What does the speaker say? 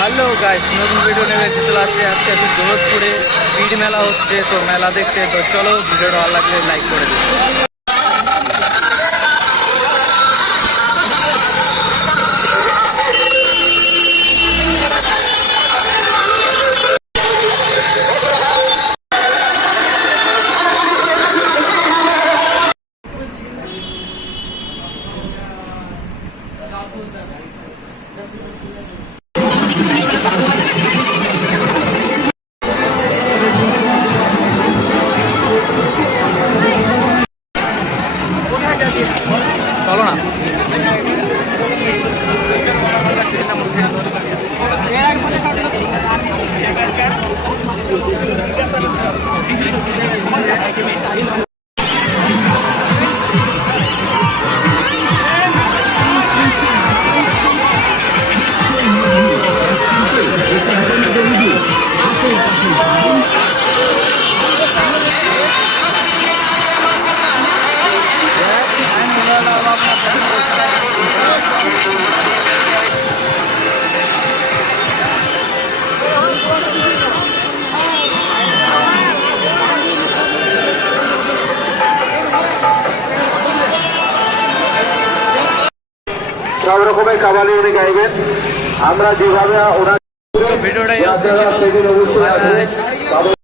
Hello guys, নতুন video নেমে চলে আসছে। আজকে আছে জগৎপুরে বীর মেলা হচ্ছে, তো মেলা দেখতে। তো চলো, ভিডিওটা ভালো লাগলে লাইক করে দিও। চলো না। সব রকমের কাবালি উনি গাইবেন। আমরা যেভাবে ওনার ভিডিওটা